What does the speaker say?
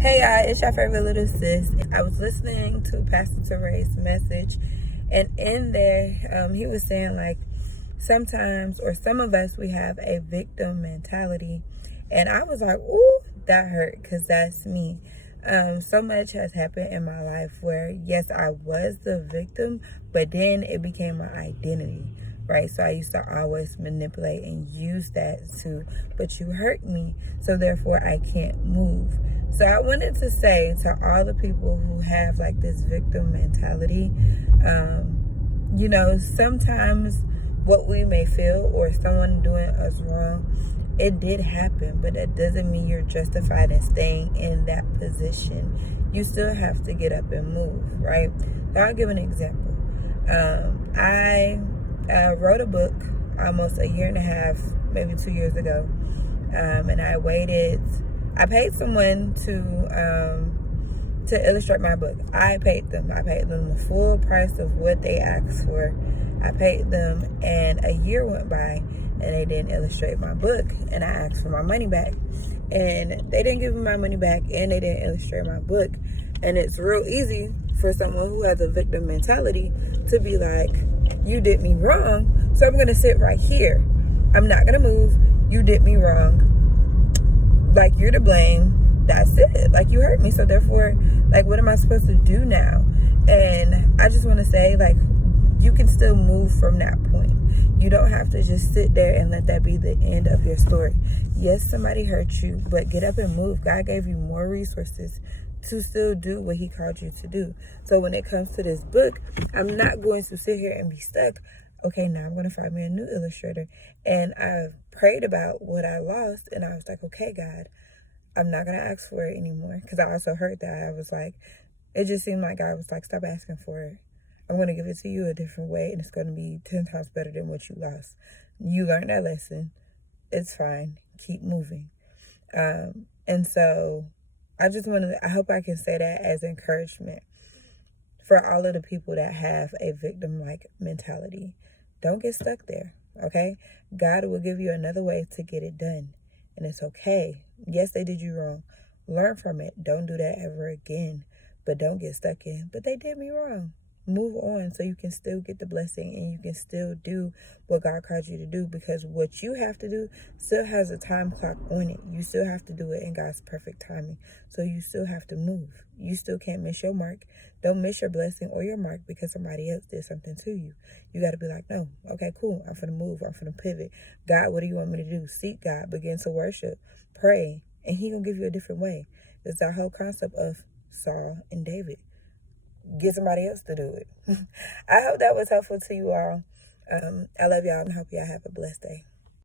Hey y'all, it's your favorite little sis. I was listening to Pastor Teray's message, and in there, he was saying like sometimes, or some of us, we have a victim mentality, and I was like, ooh, that hurt, because that's me. So much has happened in my life where, yes, I was the victim, but then it became my identity, right? So I used to always manipulate and use that but you hurt me, so therefore I can't move. So I wanted to say to all the people who have like this victim mentality, sometimes what we may feel or someone doing us wrong, it did happen, but that doesn't mean you're justified in staying in that position. You still have to get up and move, right? So I'll give an example. I wrote a book almost a year and a half, maybe 2 years ago, and I paid someone to illustrate my book. I paid them the full price of what they asked for. I paid them, and a year went by and they didn't illustrate my book, and I asked for my money back, and they didn't give me my money back, and they didn't illustrate my book. And it's real easy for someone who has a victim mentality to be like, you did me wrong, so I'm gonna sit right here. I'm not gonna move. You did me wrong. Like, you're to blame. That's it. Like, you hurt me, so therefore, like, what am I supposed to do now? And I just want to say, like, you can still move from that point. You don't have to just sit there and let that be the end of your story. Yes, somebody hurt you, but get up and move. God gave you more resources to still do what he called you to do. So when it comes to this book, I'm not going to sit here and be stuck. Okay, now I'm going to find me a new illustrator. And I prayed about what I lost, and I was like, okay, God, I'm not going to ask for it anymore. Because I also heard that. I was like, it just seemed like God was like, stop asking for it. I'm going to give it to you a different way, and it's going to be 10 times better than what you lost. You learned that lesson. It's fine. Keep moving. And so I hope I can say that as encouragement for all of the people that have a victim-like mentality. Don't get stuck there, okay? God will give you another way to get it done, and it's okay. Yes, they did you wrong. Learn from it. Don't do that ever again, but don't get stuck in, but they did me wrong. Move on so you can still get the blessing and you can still do what God called you to do, because what you have to do still has a time clock on it. You still have to do it in God's perfect timing. So you still have to move. You still can't miss your mark. Don't miss your blessing or your mark because somebody else did something to you. You got to be like, no, okay, cool. I'm finna move. I'm finna pivot. God, what do you want me to do? Seek God. Begin to worship. Pray. And he gonna give you a different way. It's our whole concept of Saul and David. Get somebody else to do it. I hope that was helpful to you all. I love y'all and hope y'all have a blessed day.